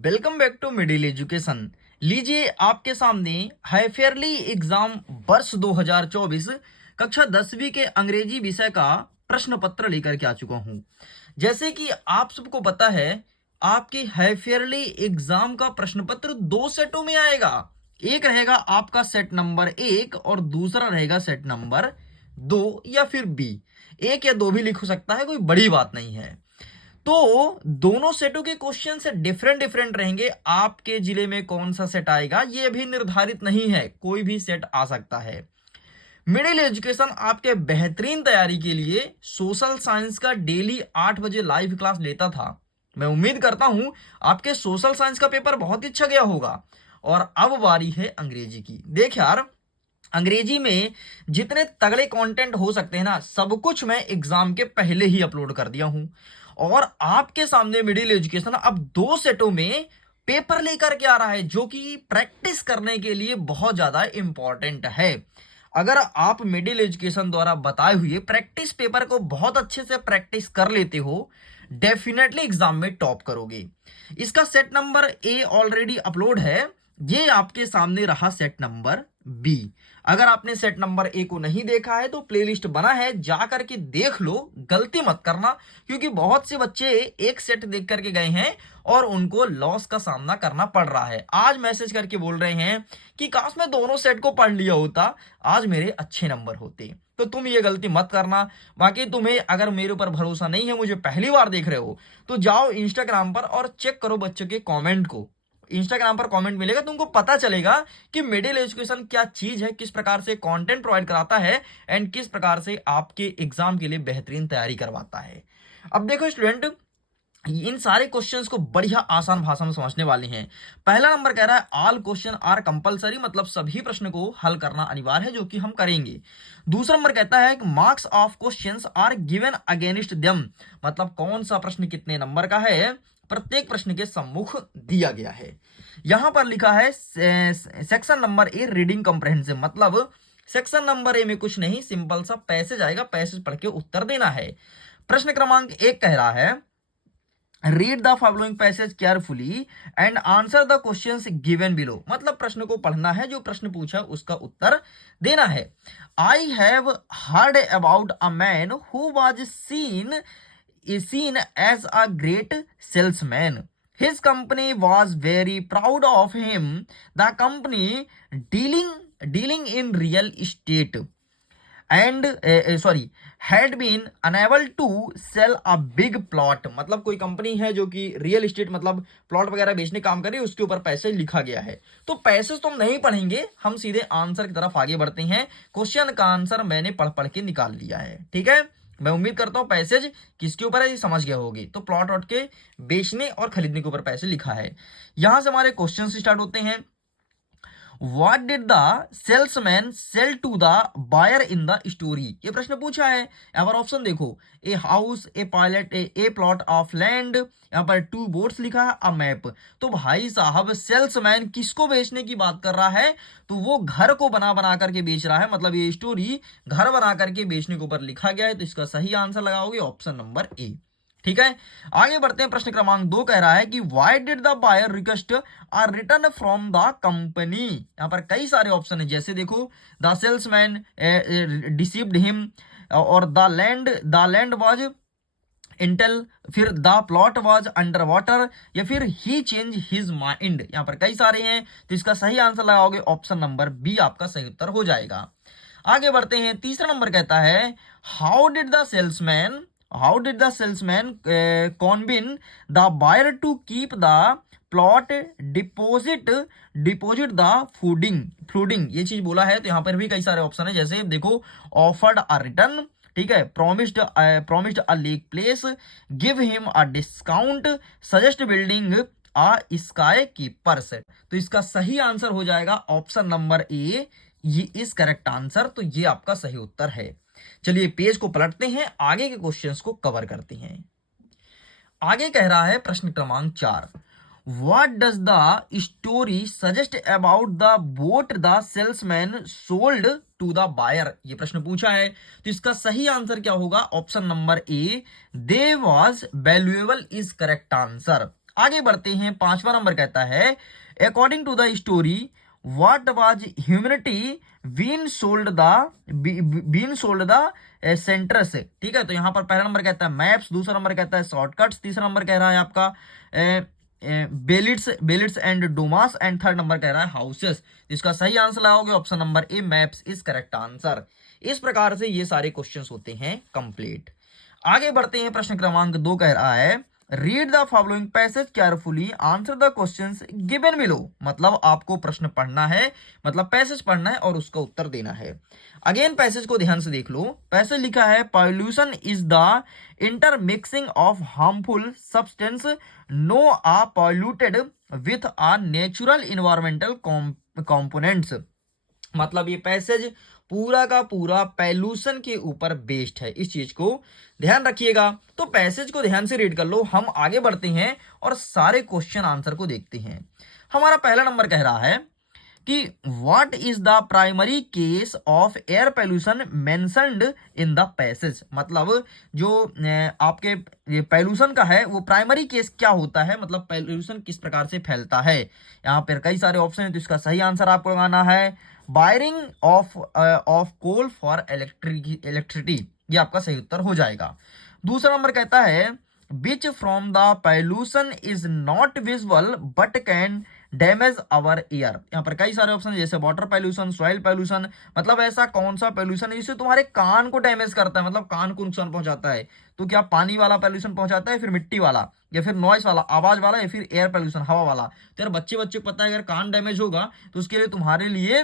Welcome back to middle education. लीजिए आपके सामने है फेयरली एग्जाम वर्ष 2024 कक्षा 10वीं के अंग्रेजी विषय का प्रश्न पत्र लेकर के आ चुका हूं। जैसे कि आप सबको पता है, आपकी है फेयरली एग्जाम का प्रश्न पत्र दो सेटों में आएगा। एक रहेगा आपका सेट नंबर 1 और दूसरा रहेगा सेट नंबर 2 या फिर बी। एक या दो भी लिख हो सकता है, कोई बड़ी बात नहीं है। तो दोनों सेटों के क्वेश्चन से डिफरेंट डिफरेंट रहेंगे। आपके जिले में कौन सा सेट आएगा ये अभी निर्धारित नहीं है, कोई भी सेट आ सकता है। मिडिल एजुकेशन आपके बेहतरीन तैयारी के लिए सोशल साइंस का डेली 8 बजे लाइव क्लास लेता था। मैं उम्मीद करता हूं आपके सोशल साइंस का पेपर बहुत ही अच्छा गया होगा। और अब बारी है अंग्रेजी की। देख यार, अंग्रेजी में जितने तगड़े कंटेंट हो सकते हैं ना, सब कुछ मैं एग्जाम के पहले ही अपलोड कर दिया हूं। और आपके सामने मिडिल एजुकेशन अब दो सेटों में पेपर लेकर के आ रहा है, जो कि प्रैक्टिस करने के लिए बहुत ज्यादा इंपॉर्टेंट है। अगर आप मिडिल एजुकेशन द्वारा बताए हुए प्रैक्टिस पेपर को बहुत अच्छे से प्रैक्टिस कर लेते हो, डेफिनेटली एग्जाम में टॉप करोगे। इसका set number A already upload है, ये आपके सामने रहा सेट नंबर बी। अगर आपने सेट नंबर ए को नहीं देखा है तो प्लेलिस्ट बना है, जा करके देख लो, गलती मत करना। क्योंकि बहुत से बच्चे एक सेट देख करके गए हैं और उनको लॉस का सामना करना पड़ रहा है। आज मैसेज करके बोल रहे हैं कि काश मैं दोनों सेट को पढ़ लिया होता, आज मेरे अच्छे नंबर होते। तो तुम ये गलती मत करना। बाकी तुम्हें अगर मेरे ऊपर भरोसा नहीं है, मुझे पहली बार देख रहे हो, तो जाओ इंस्टाग्राम पर और चेक करो बच्चों के कमेंट को। इंस्टाग्राम पर कमेंट मिलेगा, तुमको पता चलेगा कि मिडिल एजुकेशन क्या चीज है, किस प्रकार से कंटेंट प्रोवाइड कराता है एंड किस प्रकार से आपके एग्जाम के लिए बेहतरीन तैयारी करवाता है। अब देखो स्टूडेंट, इन सारे क्वेश्चंस को बढ़िया आसान भाषा में समझने वाले हैं। पहला नंबर कह रहा है ऑल क्वेश्चन आर कंपलसरी, मतलब सभी प्रश्न को हल करना अनिवार्य है, जो कि हम करेंगे। दूसरा नंबर कहता है कि marks of questions are given against them, मतलब कौन सा प्रश्न कितने नंबर का है, प्रत्येक प्रश्न के सम्मुख दिया गया है। यहां पर लिखा है section number A reading comprehensive, मतलब सेक्शन नंबर ए में कुछ नहीं, सिंपल सा पैसेज आएगा, पैसेज पढ़ के उत्तर देना है। प्रश्न क्रमांक 1 कह रहा है read the following passage carefully and answer the questions given below, मतलब प्रश्न को पढ़ना है, जो प्रश्न पूछा उसका उत्तर देना है। I have heard about a man who was scene is seen as a great salesman. His company was very proud of him. The company dealing in real estate and had been unable to sell a big plot, मतलब कोई company है जो कि real estate मतलब plot वगैरह बेचने काम करे, उसके ऊपर पैसे लिखा गया है। तो पैसे तो हम नहीं पढ़ेंगे, हम सीधे आंसर की तरफ आगे बढ़ते हैं। क्वेश्चन का आंसर मैंने पढ़ पढ़ के निकाल लिया है, ठीक है। मैं उम्मीद करता हूं पैसेज किसके ऊपर है ये समझ गया होगी। तो प्लॉट वॉट के बेचने और खरीदने के ऊपर पैसे लिखा है। यहां से हमारे क्वेश्चन स्टार्ट होते हैं। What did the salesman sell to the buyer in the story? ये प्रश्न पूछा है। यहाँ पर ऑप्शन देखो, a house, A pilot, A plot of land, यहाँ पर 2 बोट्स लिखा है, अ मैप। तो भाई साहब सेल्समैन किसको बेचने की बात कर रहा है, तो वो घर को बना बना करके बेच रहा है, मतलब ये स्टोरी घर बना करके बेचने के ऊपर लिखा गया है। तो इसका सही आंसर लगाओगे ऑप्शन नंबर ए, ठीक है। आगे बढ़ते हैं। प्रश्न क्रमांक 2 कह रहा है कि why did the buyer request a return from the company. यहां पर कई सारे ऑप्शन है, जैसे देखो द सेल्समैन डिसीव्ड हिम, और द लैंड वाज इंटेल, फिर the plot was under water, या फिर ही चेंज हिज माइंड। यहां पर कई सारे हैं, तो इसका सही आंसर लगाओगे ऑप्शन नंबर बी, आपका सही उत्तर हो जाएगा। आगे बढ़ते हैं। तीसरा नंबर कहता है how did the salesman convince the buyer to keep the plot deposit the flooding, ये चीज बोला है। तो यहां पर भी कई सारे ऑप्शन है, जैसे देखो ऑफर्ड अ रिटर्न, ठीक है, promised a lake place, give him a discount, suggest building a sky keepers। तो इसका सही आंसर हो जाएगा ऑप्शन नंबर ए, ये इस करेक्ट आंसर। तो ये आपका सही उत्तर है। चलिए पेज को पलटते हैं, आगे के क्वेश्चंस को कवर करते हैं। आगे कह रहा है प्रश्न क्रमांक 4, what does the story suggest about the boat the salesman sold to the buyer. ये प्रश्न पूछा है, तो इसका सही आंसर क्या होगा option number A, they was valuable is correct answer. आगे बढ़ते हैं, 5वां नंबर कहता है according to the story what was humanity been sold the centers. ठीक है, तो यहाँ पर पहला नंबर कहता है मैप्स, दूसरा नंबर कहता है शॉर्टकट्स, तीसरा नंबर कह रहा है आपका बेलिट्स एंड डोमास, एंड थर्ड नंबर कह रहा है हाउसेस। इसका सही आंसर लगाओगे option number A, maps is correct answer. इस प्रकार से ये सारे क्वेश्चंस होते हैं कंप्लीट। आगे बढ़ते हैं, प्रश्न क्रमांक 2 कह रहा है read the following passage carefully answer the questions given below. मतलब आपको प्रश्न पढ़ना है, मतलब पैसेज पढ़ना है और उसका उत्तर देना है। अगेन पैसेज को ध्यान से देख लो। पैसेज लिखा है pollution is the intermixing of harmful substance no uh polluted with uh natural environmental components. मतलब ये पैसेज पूरा का पूरा पॉल्यूशन के ऊपर बेस्ड है, इस चीज को ध्यान रखिएगा। तो पैसेज को ध्यान से रीड कर लो। हम आगे बढ़ते हैं और सारे क्वेश्चन आंसर को देखते हैं। हमारा पहला नंबर कह रहा है कि what is the primary case of air pollution mentioned in the passage. मतलब जो आपके ये पॉल्यूशन का है वो प्राइमरी केस क्या होता है, मतलब पॉल्यूशन किस प्रकार से फैलता है। यहाँ पर कई सारे ऑप्शन है, तो इसका सही आंसर आपको लगाना है burning of coal for electricity, ये आपका सही उत्तर हो जाएगा। दूसरा नंबर कहता है which from the pollution is not visual but can damage our air. यहाँ पर कई सारे ऑप्शन जैसे वाटर पॉल्यूशन, सॉइल पॉल्यूशन, मतलब ऐसा कौन सा पॉल्यूशन है जिससे तुम्हारे कान को डैमेज करता है, मतलब कान को नुकसान पहुंचाता है। तो क्या पानी वाला पॉल्यूशन पहुंचाता है, फिर मिट्टी वाला, या फिर नॉइस वाला, आवाज वाला, या फिर एयर पॉल्यूशन, हवा वाला। तो यार बच्चे को पता है अगर कान डैमेज होगा तो उसके लिए तुम्हारे लिए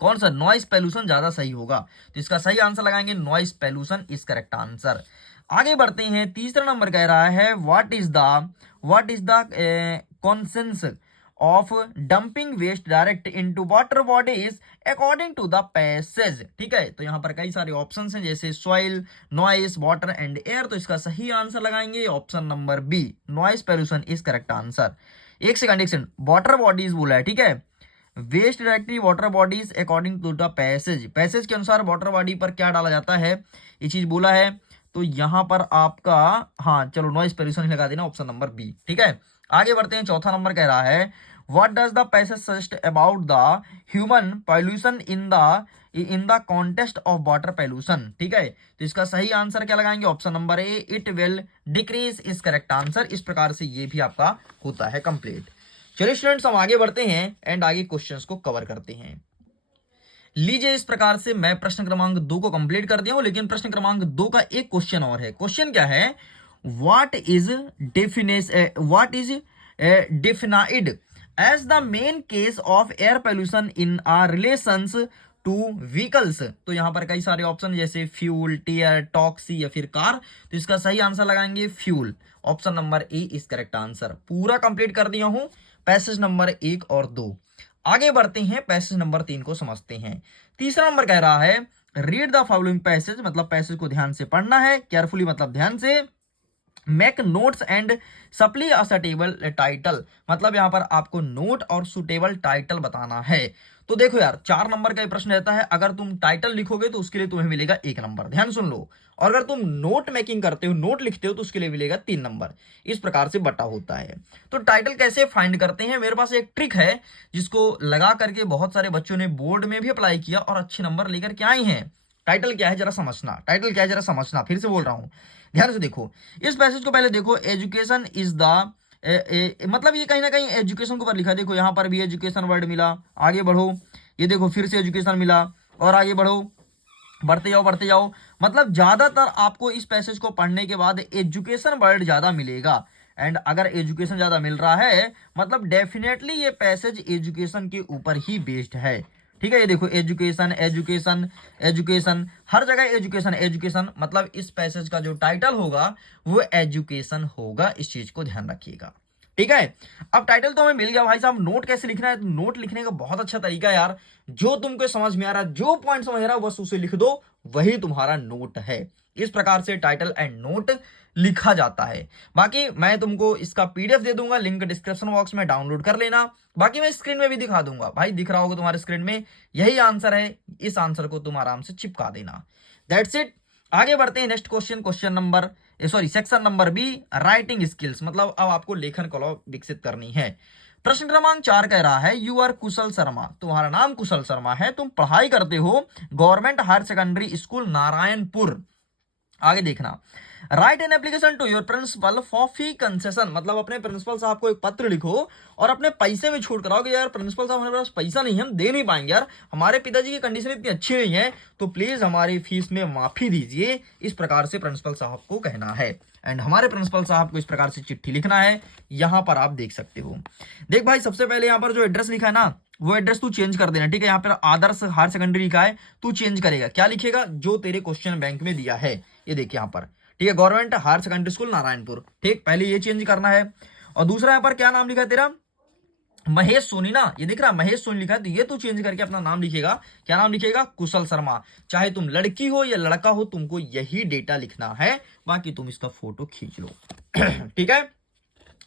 कौन सा नॉइस पॉल्यूशन ज्यादा सही होगा। तो इसका सही आंसर लगाएंगे noise pollution is correct answer. आगे बढ़ते हैं, तीसरा नंबर कह रहा है what is the consequence of dumping waste direct into water bodies according to the passage. ठीक है, तो यहाँ पर कई सारे ऑप्शंस हैं जैसे soil, noise, water and air. तो इसका सही आंसर लगाएंगे option number B, noise pollution is correct answer. एक सेकंड, वाटर बॉडीज बोला है, ठीक है, waste directly water bodies according to the passage. Passage के अनुसार वाटर बॉडी पर क्या डाला जाता है, ये चीज बोला है। तो यहां पर आपका हाँ चलो नॉइस पॉल्यूशन लगा देना, ऑप्शन नंबर बी। ठीक है, आगे बढ़ते हैं, चौथा नंबर कह रहा है what does the passage suggest about the human pollution in the context of water pollution. ठीक है, तो इसका सही आंसर क्या लगाएंगे option number A, it will decrease is correct answer. इस प्रकार से ये भी आपका होता है कंप्लीट। चलिए स्टूडेंट्स हम आगे बढ़ते हैं एंड आगे क्वेश्चंस को कवर करते हैं। लीजिए इस प्रकार से मैं प्रश्न क्रमांक 2 को कंप्लीट कर दिया हूं, लेकिन प्रश्न क्रमांक 2 का एक क्वेश्चन और है। क्वेश्चन क्या है, what is defined as the main case of air pollution in our relations to vehicles. तो यहां पर कई सारे ऑप्शन जैसे फ्यूल, टीयर, टॉक्सी या फिर कार। तो इसका सही आंसर लगाएंगे fuel, option number A is correct answer. पूरा कंप्लीट कर दिया हूं पैसेज नंबर 1 और 2। आगे बढ़ते हैं, पैसेज नंबर 3 को समझते हैं। तीसरा नंबर कह रहा है रीड द फॉलोइंग पैसेज, मतलब पैसेज को ध्यान से पढ़ना है, केयरफुली मतलब ध्यान से। Make notes and supply a suitable title, मतलब यहां पर आपको नोट और सुटेबल टाइटल बताना है। तो देखो यार 4 नंबर का प्रश्न रहता है, अगर तुम टाइटल लिखोगे तो उसके लिए तुम्हें मिलेगा 1 नंबर, ध्यान सुन लो। और अगर तुम नोट मेकिंग करते हो, नोट लिखते हो, तो उसके लिए मिलेगा 3 नंबर। इस प्रकार से बटा होता है। तो टाइटल कैसे फाइंड करते हैं, मेरे पास एक ट्रिक है जिसको लगा करके बहुत सारे बच्चों ने बोर्ड में भी अप्लाई किया और अच्छे नंबर लेकर के आए हैं। टाइटल क्या है जरा समझना, टाइटल क्या है जरा समझना, फिर से बोल रहा हूं, ध्यान से देखो। इस पैसेज को पहले देखो, एजुकेशन इज द मतलब ये कहीं ना कहीं एजुकेशन के ऊपर लिखा है। देखो यहाँ पर भी एजुकेशन वर्ड मिला, आगे बढ़ो, ये देखो फिर से एजुकेशन मिला, और आगे बढ़ो, बढ़ते जाओ बढ़ते जाओ। मतलब ज्यादातर आपको इस पैसेज को पढ़ने के बाद एजुकेशन वर्ड ज्यादा मिलेगा। एंड अगर एजुकेशन ज्यादा मिल रहा है मतलब डेफिनेटली ये पैसेज एजुकेशन के ऊपर ही बेस्ड है। ठीक है, ये देखो एजुकेशन एजुकेशन एजुकेशन, हर जगह एजुकेशन एजुकेशन, मतलब इस पैसेज का जो टाइटल होगा वो एजुकेशन होगा। इस चीज को ध्यान रखिएगा। ठीक है, अब टाइटल तो हमें मिल गया भाई साहब, नोट कैसे लिखना है। तो नोट लिखने का बहुत अच्छा तरीका है यार, जो तुमको समझ में आ रहा है, जो पॉइंट समझ रहा है बस उसे लिख दो, वही तुम्हारा नोट है। इस प्रकार से टाइटल एंड नोट लिखा जाता है। बाकी मैं तुमको इसका पीडीएफ दे दूंगा, लिंक डिस्क्रिप्शन बॉक्स में डाउनलोड कर लेना। बाकी मैं स्क्रीन में भी दिखा दूंगा, भाई दिख रहा होगा तुम्हारे स्क्रीन में, यही आंसर है। इस आंसर को तुम आराम से चिपका देना, दैट्स इट। आगे बढ़ते हैं next question, section number B, writing skills, मतलब अब आपको लेखन कला विकसित करनी है। प्रश्न क्रमांक 4 कह रहा है यू आर कुशल शर्मा, तुम्हारा नाम कुशल शर्मा है, तुम पढ़ाई करते हो government higher secondary school Narayanpur. आगे देखना, write an application to your principal for fee concession, मतलब अपने प्रिंसिपल साहब को एक पत्र लिखो और अपने पैसे में छूट कराओ कि यार प्रिंसिपल साहब हमारे पास पैसा नहीं है, हम दे नहीं पाएंगे यार, हमारे पिताजी की कंडीशन इतनी अच्छी नहीं है, तो प्लीज हमारी फीस में माफी दीजिए। इस प्रकार से प्रिंसिपल साहब को कहना है एंड हमारे प्रिंसिपल साहब को इस प्रकार से चिट्ठी लिखना है। यहां पर आप देख सकते हो। देख भाई, सबसे पहले यहां पर जो एड्रेस लिखा है ना, वो एड्रेस तू चेंज कर देना, ठीक है। यहाँ पर आदर्श हायर सेकेंडरी लिखा है, तू चेंज करेगा, क्या लिखेगा, जो तेरे क्वेश्चन बैंक में दिया है, ये देखिए यहाँ पर, ठीक है, government higher secondary school Narayanpur, ठीक, पहले ये चेंज करना है। और दूसरा यहाँ पर क्या नाम लिखा है तेरा, महेश सोनी ना, ये दिख रहा है महेश सोनी लिखा है, तो ये तू चेंज करके अपना नाम लिखेगा, क्या नाम लिखेगा, कुशल शर्मा। चाहे तुम लड़की हो या लड़का हो, तुमको यही डेटा लिखना है, बाकी तुम इसका फोटो खींच लो। ठीक है,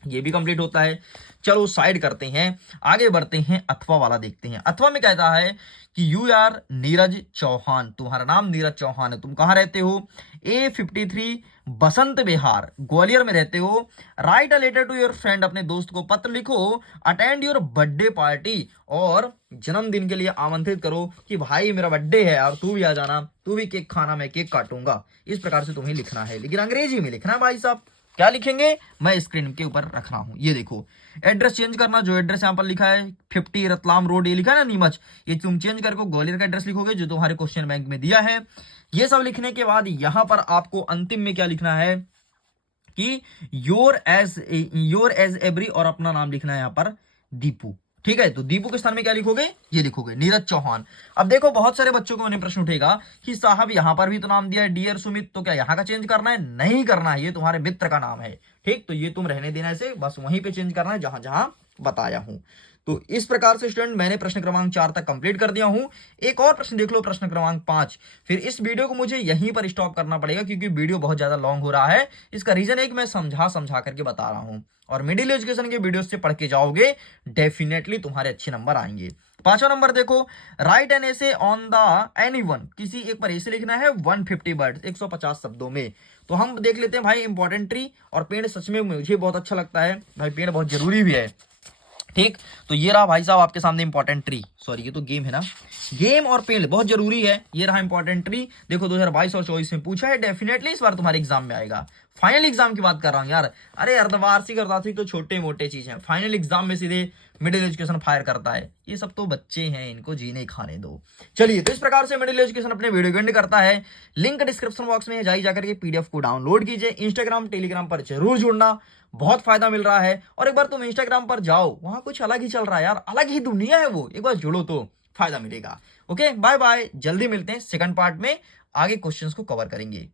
ये भी कंप्लीट होता है। चलो साइड करते हैं, आगे बढ़ते हैं, अथवा वाला देखते हैं। अथवा में कहता है कि यू आर नीरज चौहान, तुम्हारा नाम नीरज चौहान है, तुम कहां रहते हो, A53 बसंत विहार ग्वालियर में रहते हो। Write a letter to your friend, अपने दोस्त को पत्र लिखो। अटेंड योर बर्थडे पार्टी, और जन्मदिन के लिए आमंत्रित करो कि भाई मेरा बर्थडे है और तू भी आ जाना, तू भी केक खाना, मैं केक काटूंगा। इस प्रकार से तुम्हें लिखना है, लेकिन अंग्रेजी में लिखना है भाई साहब। क्या लिखेंगे, मैं स्क्रीन के ऊपर रख रहा हूं, ये देखो। एड्रेस चेंज करना, जो एड्रेस यहाँ पर लिखा है 50 रतलाम रोड, ये लिखा है ना नीमच, ये तुम चेंज करके ग्वालियर का एड्रेस लिखोगे जो तुम्हारे क्वेश्चन बैंक में दिया है। ये सब लिखने के बाद यहां पर आपको अंतिम में क्या लिखना है कि योर एज एवरी, और अपना नाम लिखना है यहाँ पर दीपू, ठीक है। तो दीपू के स्थान में क्या लिखोगे, ये लिखोगे नीरज चौहान। अब देखो बहुत सारे बच्चों को मैंने प्रश्न उठेगा कि साहब यहां पर भी तो नाम दिया है डियर सुमित, तो क्या यहां का चेंज करना है, नहीं करना है, ये तुम्हारे मित्र का नाम है, ठीक, तो ये तुम रहने देना इसे, बस वहीं पे चेंज करना है जहां जहां बताया हूं। तो इस प्रकार से स्टूडेंट मैंने प्रश्न क्रमांक 4 तक कंप्लीट कर दिया हूं। एक और प्रश्न देख लो, प्रश्न क्रमांक 5। फिर इस वीडियो को मुझे यहीं पर स्टॉप करना पड़ेगा क्योंकि वीडियो बहुत ज्यादा लॉन्ग हो रहा है। इसका रीजन एक मैं समझा करके बता रहा हूं, और मिडिल एजुकेशन के वीडियो से पढ़ के जाओगे डेफिनेटली तुम्हारे अच्छे नंबर आएंगे। 5वां नंबर देखो, right an essay on the anyone, किसी एक पर ऐसे लिखना है 150 वर्ड्स, 150 शब्दों में। तो हम देख लेते हैं भाई इंपॉर्टेंट ट्री और पेड़, सच में मुझे बहुत अच्छा लगता है भाई, पेड़ बहुत जरूरी भी है, ठीक। तो ये रहा भाई साहब आपके सामने इंपॉर्टेंट ट्री, सॉरी ये तो गेम है ना, गेम और पेड़ बहुत जरूरी है। ये रहा इंपॉर्टेंट ट्री, देखो 2022 और 24 में पूछा है, डेफिनेटली इस बार तुम्हारे एग्जाम में आएगा। फाइनल एग्जाम की बात कर रहा हूं यार, अरे अर्धवार्षिक तो छोटे मोटे चीज है, फाइनल एग्जाम में सीधे मिडिल एजुकेशन फायर करता है। ये सब तो बच्चे हैं, इनको जीने खाने दो। चलिए, तो इस प्रकार से मिडिल एजुकेशन अपने वीडियो को एंड करता है। लिंक डिस्क्रिप्शन बॉक्स में है, जाकर के पीडीएफ को डाउनलोड कीजिए। इंस्टाग्राम टेलीग्राम पर जरूर जुड़ना, बहुत फायदा मिल रहा है। और एक बार तुम इंस्टाग्राम पर जाओ, वहां कुछ अलग ही चल रहा है यार, अलग ही दुनिया है वो, एक बार जुड़ो तो फायदा मिलेगा। ओके, बाय बाय, जल्दी मिलते हैं सेकंड पार्ट में, आगे क्वेश्चंस को कवर करेंगे।